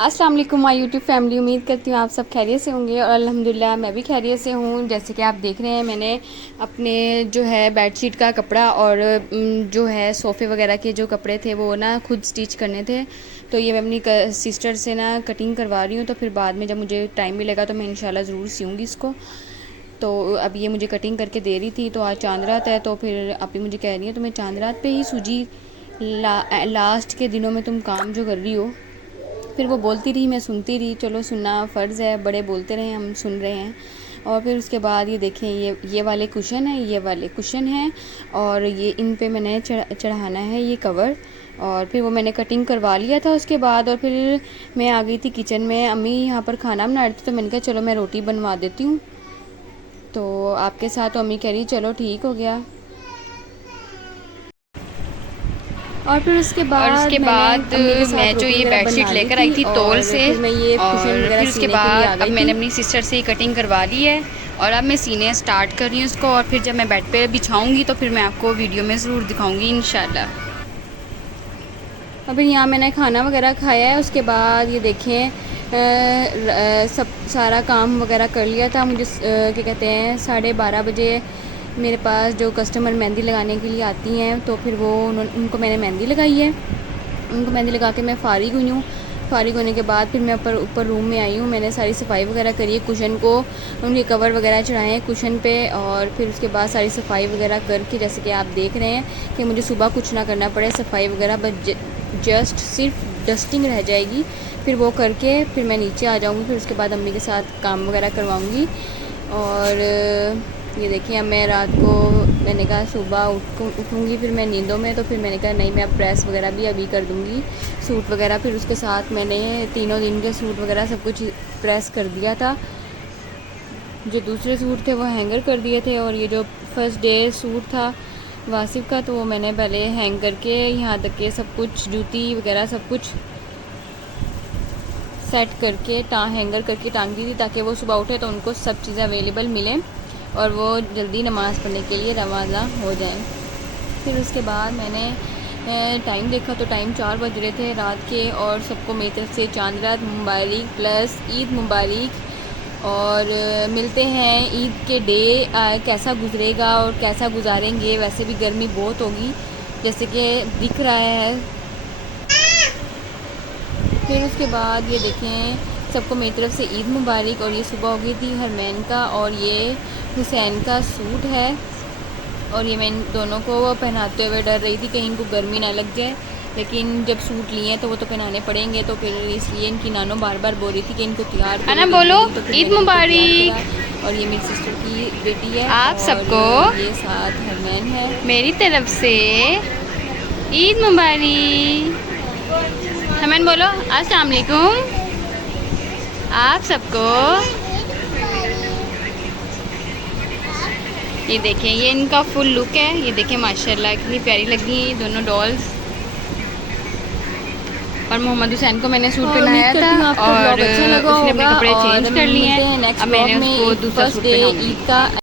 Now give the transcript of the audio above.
अस्सलाम वालेकुम my YouTube family. उम्मीद करती हूँ आप सब खैरियत से होंगे और अल्हम्दुलिल्लाह मैं भी खैरियत से हूँ। जैसे कि आप देख रहे हैं, मैंने अपने जो है बेडशीट का कपड़ा और जो है सोफ़े वगैरह के जो कपड़े थे वो ना खुद स्टिच करने थे। तो ये मैं अपनी सिस्टर से ना कटिंग करवा रही हूँ, तो फिर बाद में जब मुझे टाइम मिलेगा तो मैं इंशाल्लाह ज़रूर सीऊँगी इसको। तो अब ये मुझे कटिंग करके दे रही थी। तो आज चांद रात है, तो फिर आप ही मुझे कह रही है तो मैं चांद रात पे ही सूजी लास्ट के दिनों में तुम काम जो कर रही हो। फिर वो बोलती रही, मैं सुनती रही। चलो सुनना फ़र्ज़ है, बड़े बोलते रहे, हम सुन रहे हैं। और फिर उसके बाद ये देखें, ये वाले कुशन हैं, ये वाले कुशन हैं और ये इन पे मैंने चढ़ाना है ये कवर। और फिर वो मैंने कटिंग करवा लिया था उसके बाद। और फिर मैं आ गई थी किचन में, अम्मी यहाँ पर खाना बना रही थी, तो मैंने कहा चलो मैं रोटी बनवा देती हूँ तो आपके साथ। तो अम्मी कह रही चलो ठीक हो गया। और फिर उसके बाद मैं जो ये बेडशीट लेकर आई थी तोल से, फिर मैं ये कुशन और वगैरह फिर उसके सीने के लिए आ बाद अब गई मैंने थी। अपनी सिस्टर से कटिंग करवा ली है और अब मैं सीने स्टार्ट कर रही हूँ उसको। और फिर जब मैं बेड पे बिछाऊँगी तो फिर मैं आपको वीडियो में ज़रूर दिखाऊँगी इंशाल्लाह। अभी यहाँ मैंने खाना वगैरह खाया है, उसके बाद ये देखें सब सारा काम वगैरह कर लिया था। मुझे क्या कहते हैं 12:30 बजे मेरे पास जो कस्टमर मेहंदी लगाने के लिए आती हैं, तो फिर वो उनको मैंने मेहंदी लगाई है। उनको मेहंदी लगा के मैं फ़ारिग हुई हूँ। फ़ारिग होने के बाद फिर मैं ऊपर रूम में आई हूँ। मैंने सारी सफाई वगैरह करी है, कुशन को उनके कवर वगैरह चढ़ाए हैं कुशन पे। और फिर उसके बाद सारी सफाई वगैरह करके, जैसे कि आप देख रहे हैं कि मुझे सुबह कुछ ना करना पड़े, सफाई वगैरह बस जस्ट सिर्फ डस्टिंग रह जाएगी। फिर वो करके फिर मैं नीचे आ जाऊँगी। फिर उसके बाद अम्मी के साथ काम वगैरह करवाऊँगी। और ये देखिए, अब मैं रात को मैंने कहा सुबह उठूँगी फिर मैं नींदों में, तो फिर मैंने कहा नहीं, मैं अब प्रेस वगैरह भी अभी कर दूँगी सूट वगैरह। फिर उसके साथ मैंने तीनों दिन के सूट वगैरह सब कुछ प्रेस कर दिया था। जो दूसरे सूट थे वो हैंगर कर दिए थे, और ये जो फर्स्ट डे सूट था वासिफ का, तो वो मैंने पहले हैंग करके यहाँ तक के सब कुछ जूती वगैरह सब कुछ सेट करके हैंगर करके टांग दी थी, ताकि वो सुबह उठे तो उनको सब चीज़ें अवेलेबल मिलें और वो जल्दी नमाज़ पढ़ने के लिए रवाना हो जाएं। फिर उसके बाद मैंने टाइम देखा तो टाइम 4 बज रहे थे रात के। और सबको मेरी तरफ से चांद रात मुबारक प्लस ईद मुबारक। और मिलते हैं ईद के डे कैसा गुजरेगा और कैसा गुजारेंगे। वैसे भी गर्मी बहुत होगी जैसे कि दिख रहा है। फिर उसके बाद ये देखें, सबको मेरी तरफ से ईद मुबारक। और ये सुबह हो गई थी हरमैन का और ये हुसैन का सूट है। और ये मैं इन दोनों को पहनाते हुए डर रही थी कहीं इनको गर्मी ना लग जाए, लेकिन जब सूट लिए तो वो तो पहनाने पड़ेंगे। तो फिर इसलिए इनकी नानो बार बार बोल रही थी कि इनको तैयार करो, अना बोलो तो फिर ईद मैंने इनको तैयार मुबारक करा। और ये मेरी सिस्टर की बेटी है आप सबको और ये साथ हरमैन है। मेरी तरफ से ईद मुबारक। हमें बोलो अस्सलाम वालेकुम आप सबको। ये देखें, ये इनका फुल लुक है। ये देखें माशाल्लाह कितनी प्यारी लगी दोनों डॉल्स। और मोहम्मद हुसैन को मैंने सूट पहनाया था आपको और ब्लॉग अच्छा लगा उसने अपने होगा कपड़े और चेंज कर लिए मिलते हैं। हैं नेक्स्ट अब ब्लॉग मैंने में उसको दूसरा फर्स्ट सूट डे पहनाऊंगी। ईद का।